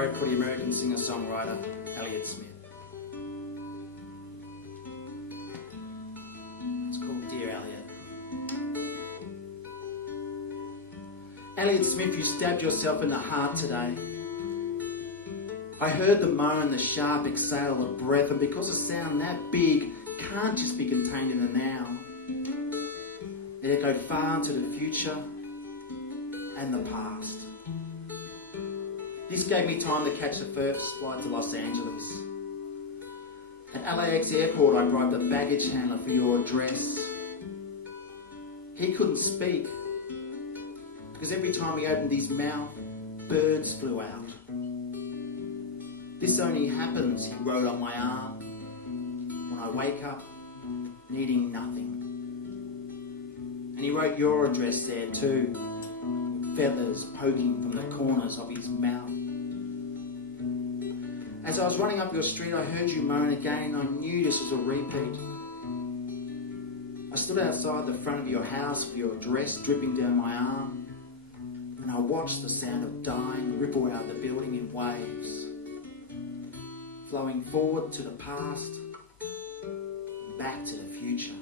wrote for the American singer-songwriter Elliot Smith. It's called Dear Elliot. Elliot Smith, you stabbed yourself in the heart today. I heard the moan, the sharp exhale of breath, and because a sound that big can't just be contained in the now, it echoed far into the future and the past. This gave me time to catch the first flight to Los Angeles. At LAX airport, I bribed the baggage handler for your address. He couldn't speak because every time he opened his mouth, birds flew out. This only happens, he wrote on my arm, when I wake up needing nothing. And he wrote your address there too, with feathers poking from the corners of his mouth. As I was running up your street, I heard you moan again. I knew this was a repeat. I stood outside the front of your house with your dress dripping down my arm, and I watched the sound of dying ripple out of the building in waves, flowing forward to the past, back to the future.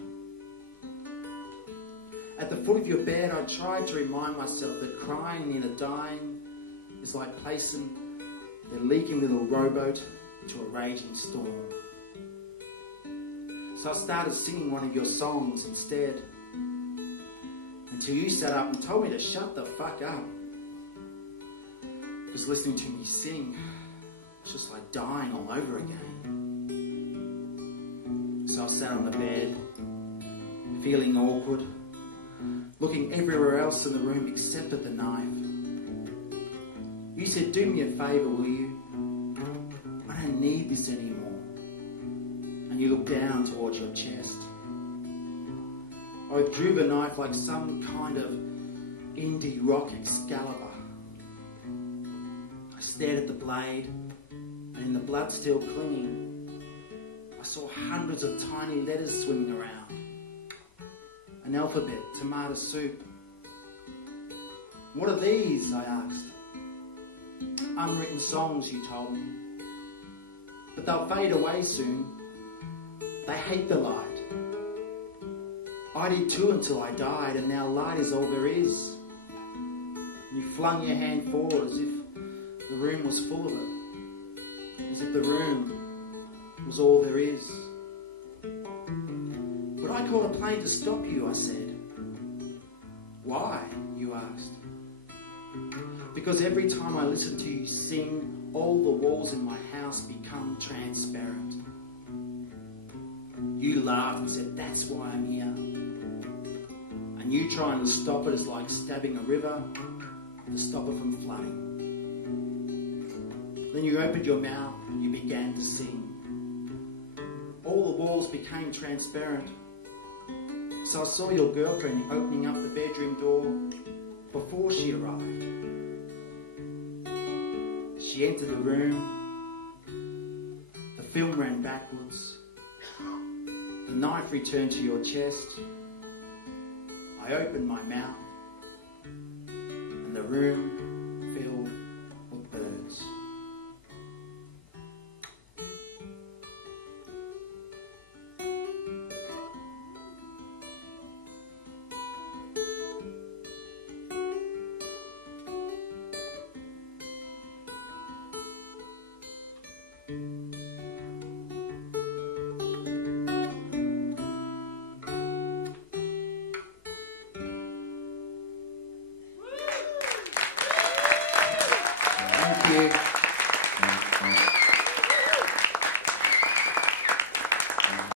At the foot of your bed, I tried to remind myself that crying near the dying is like placing the leaking little rowboat to a raging storm. So I started singing one of your songs instead, until you sat up and told me to shut the fuck up. Because listening to me sing was just like dying all over again. So I sat on the bed, feeling awkward, looking everywhere else in the room except at the knife. You said, do me a favour, will you? I don't need this anymore. And you looked down towards your chest. I withdrew the knife like some kind of indie rock Excalibur. I stared at the blade, and in the blood still clinging, I saw hundreds of tiny letters swimming around. An alphabet, tomato soup. What are these? I asked. Unwritten songs, you told me. But they'll fade away soon. They hate the light. I did too until I died, and now light is all there is. You flung your hand forward as if the room was full of it. As if the room was all there is. But I called a plane to stop you, I said. Why? You asked. Because every time I listen to you sing, all the walls in my house become transparent. You laughed and said, that's why I'm here. And you trying to stop it is like stabbing a river to stop it from flooding. Then you opened your mouth and you began to sing. All the walls became transparent. So I saw your girlfriend opening up the bedroom door before she arrived. She entered the room. The film ran backwards. The knife returned to your chest. I opened my mouth, and the room filled with birds.